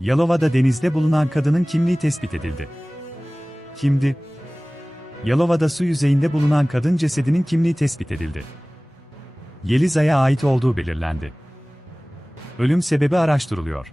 Yalova'da denizde bulunan kadının kimliği tespit edildi. Kimdi? Yalova'da su yüzeyinde bulunan kadın cesedinin kimliği tespit edildi. Yeliza'ya ait olduğu belirlendi. Ölüm sebebi araştırılıyor.